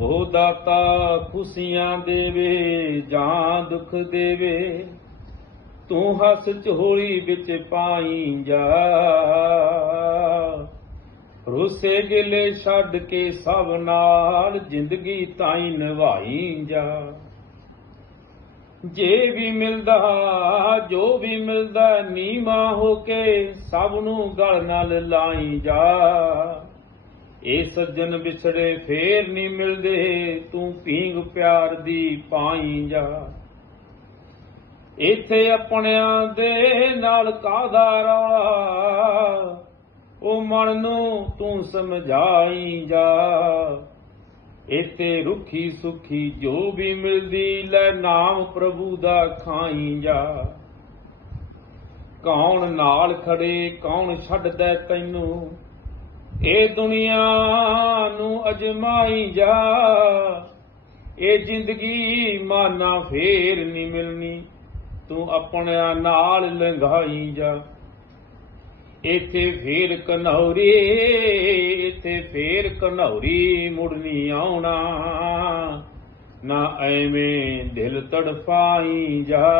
ਉਹ ਦਾਤਾ ਖੁਸ਼ੀਆਂ ਦੇਵੇ ਜਾਂ ਦੁੱਖ ਦੇਵੇ। ਤੂੰ ਹੱਸ ਝੋਲੀ ਵਿੱਚ ਪਾਈ ਜਾ। ਰੁੱਸੇ ਗਿਲੇ ਛੱਡ ਕੇ ਸਭ ਨਾਲ ਜ਼ਿੰਦਗੀ ਤਾਈ ਨਿਭਾਈ ਜਾ। ਜੇ ਵੀ ਮਿਲਦਾ, ਜੋ ਵੀ ਮਿਲਦਾ ਨੀਮਾ ਹੋ ਕੇ ਸਭ ਨੂੰ ਗਲ ਨਾਲ ਲਾਈ ਜਾ। ਏ ਸੱਜਣ ਵਿਛੜੇ ਫੇਰ ਨਹੀਂ ਮਿਲਦੇ, ਤੂੰ ਪੀਂਗ ਪਿਆਰ ਦੀ ਪਾਈ ਜਾ। ਇੱਥੇ ਆਪਣਿਆਂ ਦੇ ਨਾਲ ਕਾਦਾ ਰੌਲਾ ਉਹ ਮਨ ਨੂੰ ਤੂੰ ਸਮਝਾਈ ਜਾ। ਇਤੇ ਰੁੱਖੀ ਸੁਖੀ ਜੋ ਵੀ ਮਿਲਦੀ, ਲੈ ਨਾਮ ਪ੍ਰਭੂ ਦਾ ਖਾਈ ਜਾ। ਕੌਣ ਨਾਲ ਖੜੇ, ਕੌਣ ਛੱਡਦਾ ਤੈਨੂੰ? ਇਹ ਦੁਨੀਆ ਨੂੰ ਅਜਮਾਈ ਜਾ ਇਹ ਜ਼ਿੰਦਗੀ ਮਾਨਾ ਫੇਰ ਨਹੀਂ ਮਿਲਣੀ, ਤੂੰ ਆਪਣਿਆਂ ਨਾਲ ਲੰਘਾਈ ਜਾ। ਇੱਥੇ ਫੇਰ ਕਨੌਰੀ, ਇੱਥੇ ਫੇਰ ਕਨੌਰੀ ਮੁੜਨੀ ਆਉਣਾ, ਨਾ ਐਵੇਂ ਦਿਲ ਤੜਫਾਈ ਜਾ।